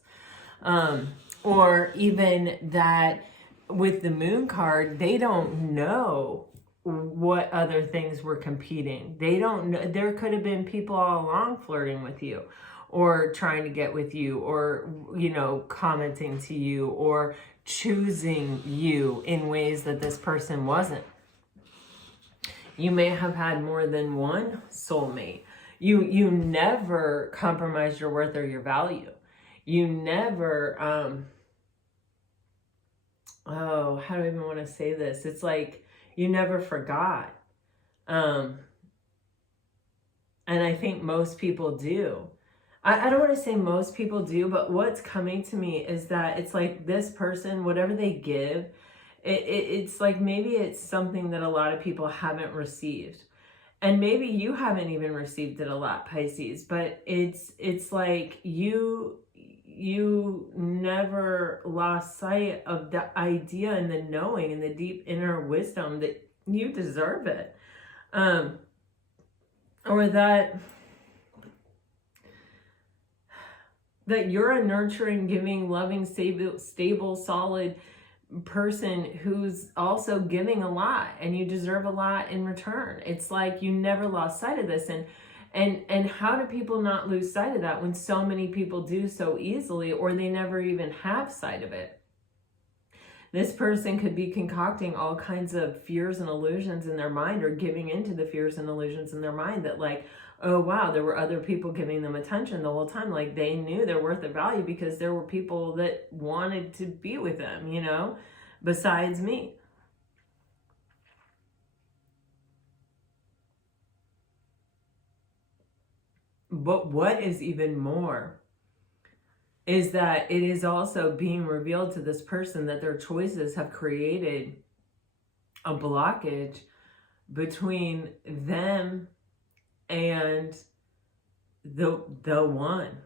Or even that with the Moon card, they don't know what other things were competing. They don't know. There could have been people all along flirting with you, or trying to get with you, or, you know, commenting to you, or choosing you in ways that this person wasn't. You may have had more than one soulmate. You never compromised your worth or your value. You never, how do I even want to say this? It's like, you never forgot. And I think most people do. I don't want to say most people do, but what's coming to me is that it's like this person, whatever they give, it's like maybe it's something that a lot of people haven't received. And maybe you haven't even received it a lot, Pisces, but it's like you never lost sight of the idea and the knowing and the deep inner wisdom that you deserve it. Or that you're a nurturing, giving, loving, stable, solid person who's also giving a lot, and you deserve a lot in return. It's like you never lost sight of this. And how do people not lose sight of that when so many people do so easily, or they never even have sight of it? This person could be concocting all kinds of fears and illusions in their mind, or giving into the fears and illusions in their mind that, like, oh wow, there were other people giving them attention the whole time. Like, they knew their worth of value because there were people that wanted to be with them, you know, besides me. But what is even more is that it is also being revealed to this person that their choices have created a blockage between them and the one.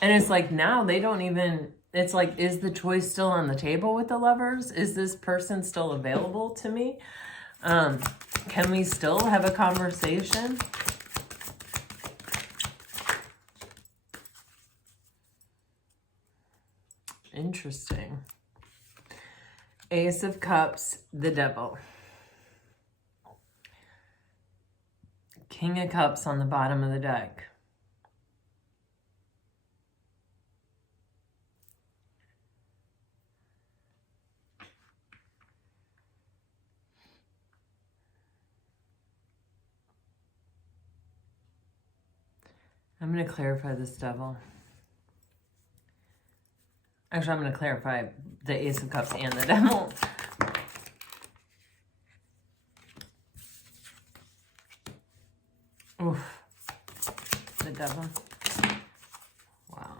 And it's like, now they don't even, it's like, is the choice still on the table with the Lovers? Is this person still available to me? Can we still have a conversation? Interesting. Ace of Cups, the Devil. King of Cups on the bottom of the deck. I'm going to clarify this Devil. Actually, I'm going to clarify the Ace of Cups and the Devil. Oof. The Devil. Wow.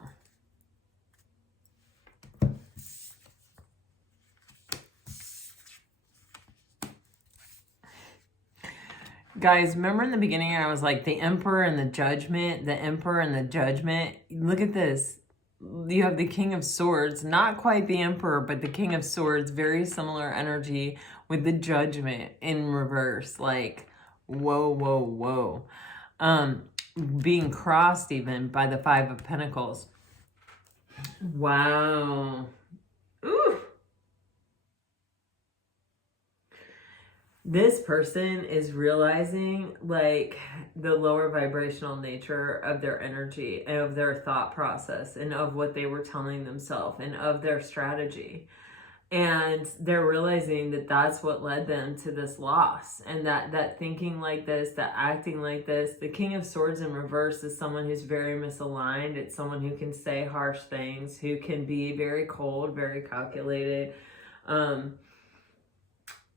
Guys, remember in the beginning I was like, the Emperor and the Judgment, the Emperor and the Judgment. Look at this. You have the King of Swords, not quite the Emperor, but the King of Swords, very similar energy with the Judgment in reverse. Like, whoa, whoa, whoa. Being crossed even by the Five of Pentacles. Wow. Ooh. This person is realizing, like, the lower vibrational nature of their energy and of their thought process and of what they were telling themselves and of their strategy. And they're realizing that that's what led them to this loss, and that thinking like this, that acting like this. The King of Swords in reverse is someone who's very misaligned. It's someone who can say harsh things, who can be very cold, very calculated.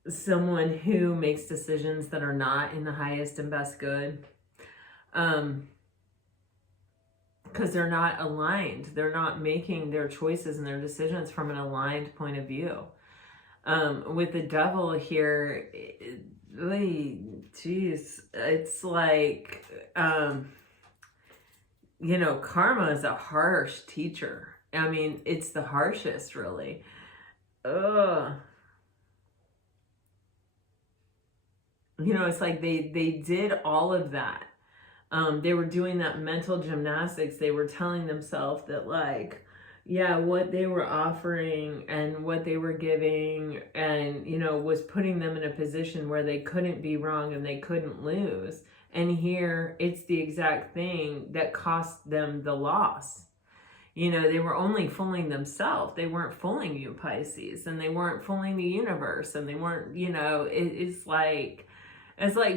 Someone who makes decisions that are not in the highest and best good. Because they're not aligned. They're not making their choices and their decisions from an aligned point of view. With the Devil here, geez, it's like, you know, karma is a harsh teacher. I mean, it's the harshest, really. Ugh. You know, it's like they did all of that. They were doing that mental gymnastics. They were telling themselves that, like, yeah, what they were offering and what they were giving, and, you know, was putting them in a position where they couldn't be wrong and they couldn't lose. And here, it's the exact thing that cost them the loss. You know, they were only fooling themselves. They weren't fooling you, Pisces, and they weren't fooling the universe, and they weren't, you know, it's like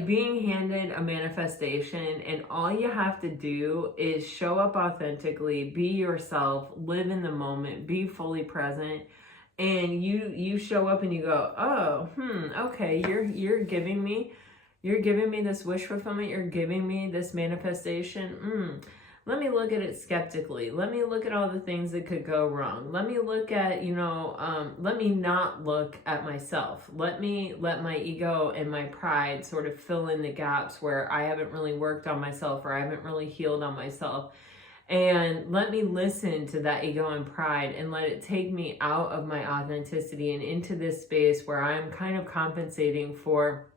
being handed a manifestation, and all you have to do is show up authentically, be yourself, live in the moment, be fully present, and you show up and you go, oh, okay, you're giving me this wish fulfillment, you're giving me this manifestation. Let me look at it skeptically. Let me look at all the things that could go wrong. Let me look at, you know, let me not look at myself. Let my ego and my pride sort of fill in the gaps where I haven't really worked on myself, or I haven't really healed on myself. and let me listen to that ego and pride and let it take me out of my authenticity and into this space where I'm kind of compensating for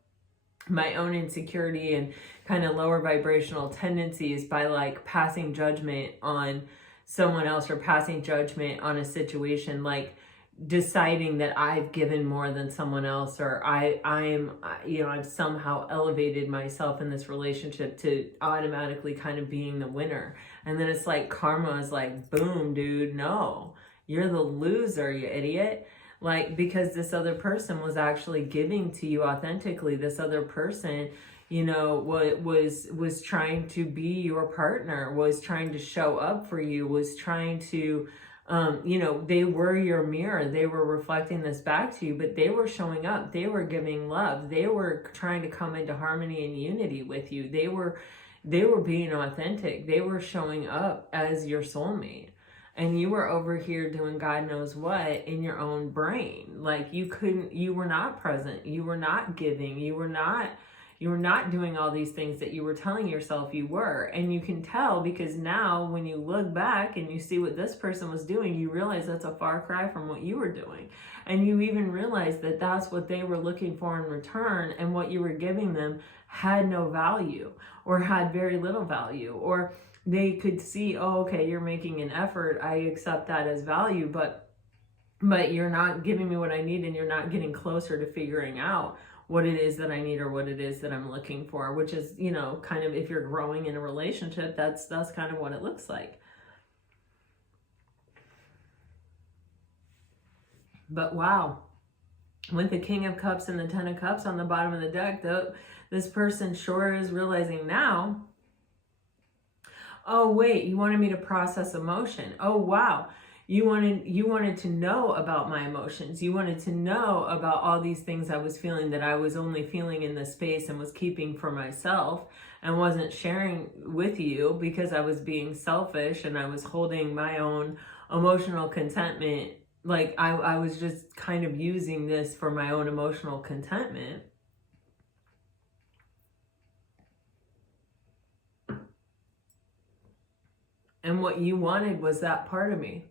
my own insecurity and kind of lower vibrational tendencies by like passing judgment on someone else or passing judgment on a situation, like deciding that I've given more than someone else, or I've somehow elevated myself in this relationship to automatically kind of being the winner. And then it's like karma is like, boom, dude, no, you're the loser, you idiot. Like, because this other person was actually giving to you authentically. This other person, was trying to be your partner, was trying to show up for you, was trying to, they were your mirror. They were reflecting this back to you, but they were showing up. They were giving love. They were trying to come into harmony and unity with you. They were being authentic. They were showing up as your soulmate. And you were over here doing God knows what in your own brain. Like you were not present. You were not giving. You were not doing all these things that you were telling yourself you were. And you can tell because now when you look back and you see what this person was doing, you realize that's a far cry from what you were doing. And you even realize that that's what they were looking for in return, and what you were giving them had no value or had very little value, or they could see, oh, okay, you're making an effort. I accept that as value, but you're not giving me what I need, and you're not getting closer to figuring out what it is that I need or what it is that I'm looking for, which is, kind of, if you're growing in a relationship, that's kind of what it looks like. But wow, with the King of Cups and the Ten of Cups on the bottom of the deck, this person sure is realizing now, oh, wait, you wanted me to process emotion. Oh, wow. You wanted to know about my emotions. You wanted to know about all these things I was feeling that I was only feeling in this space and was keeping for myself and wasn't sharing with you because I was being selfish and I was holding my own emotional contentment. Like I was just kind of using this for my own emotional contentment. And what you wanted was that part of me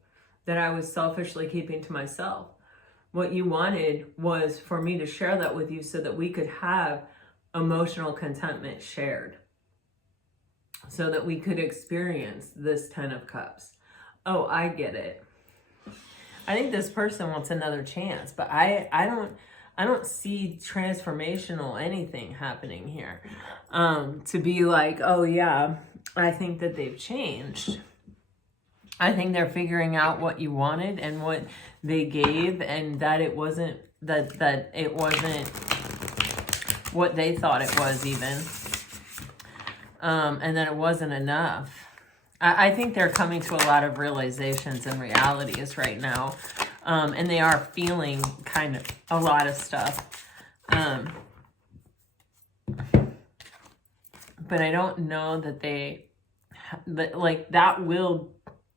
that I was selfishly keeping to myself. What you wanted was for me to share that with you so that we could have emotional contentment shared. So that we could experience this Ten of Cups. Oh, I get it. I think this person wants another chance, but I don't see transformational anything happening here. To be like, oh yeah, I think that they've changed. I think they're figuring out what you wanted and what they gave, and that it wasn't that it wasn't what they thought it was even, and that it wasn't enough. I think they're coming to a lot of realizations and realities right now, and they are feeling kind of a lot of stuff. But I don't know that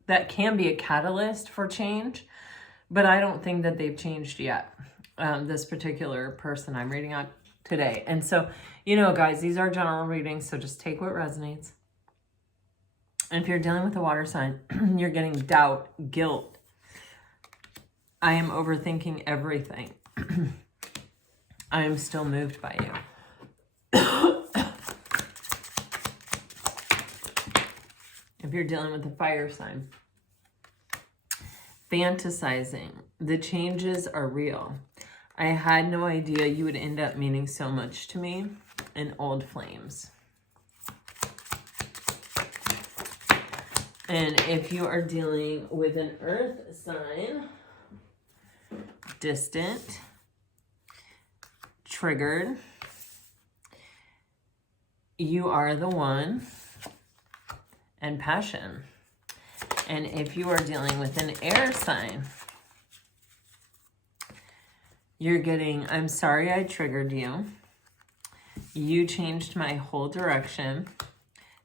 that can be a catalyst for change, but I don't think that they've changed yet. This particular person I'm reading on today. And so, guys, these are general readings, so just take what resonates. And if you're dealing with a water sign, you're getting doubt, guilt. I am overthinking everything. I am still moved by you. If you're dealing with a fire sign, fantasizing, the changes are real. I had no idea you would end up meaning so much to me. And old flames. And if you are dealing with an earth sign, distant, triggered, you are the one, and passion. And if you are dealing with an air sign, you're getting, I'm sorry I triggered you. You changed my whole direction.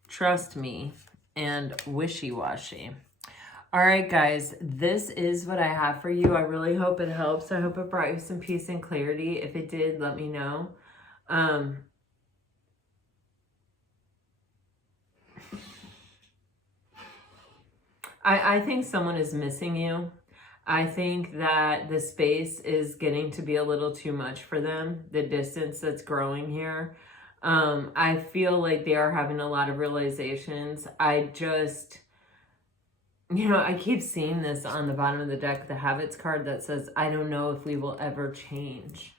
Trust me. And wishy-washy. All right, guys, this is what I have for you. I really hope it helps. I hope it brought you some peace and clarity. If it did, let me know. I think someone is missing you. I think that the space is getting to be a little too much for them, the distance that's growing here. I feel like they are having a lot of realizations. I just, I keep seeing this on the bottom of the deck, the Habits card that says, I don't know if we will ever change.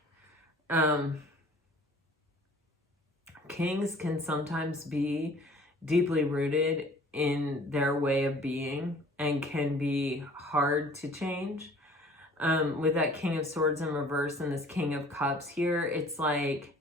Kings can sometimes be deeply rooted in their way of being and can be hard to change. With that King of Swords in reverse and this King of Cups here, it's like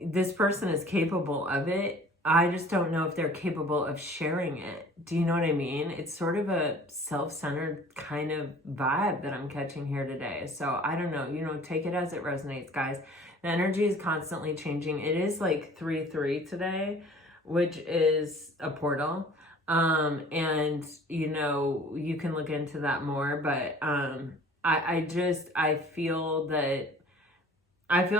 this person is capable of it. I just don't know if they're capable of sharing it. Do you know what I mean? It's sort of a self-centered kind of vibe that I'm catching here today. So I don't know, take it as it resonates, guys. The energy is constantly changing. It is like 3-3 today, which is a portal. And you can look into that more, but I feel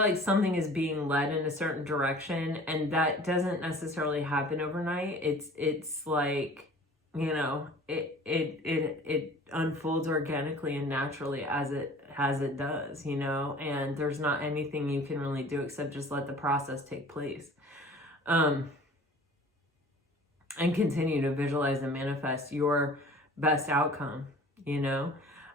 like something is being led in a certain direction, and that doesn't necessarily happen overnight. It's like, it unfolds organically and naturally as it does, and there's not anything you can really do except just let the process take place. And continue to visualize and manifest your best outcome,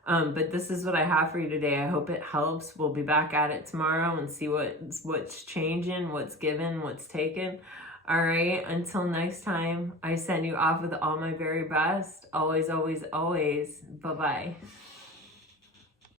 But this is what I have for you today. I hope it helps. We'll be back at it tomorrow and see what's changing, what's given, what's taken. All right, until next time, I send you off with all my very best. Always, always, always. Bye-bye.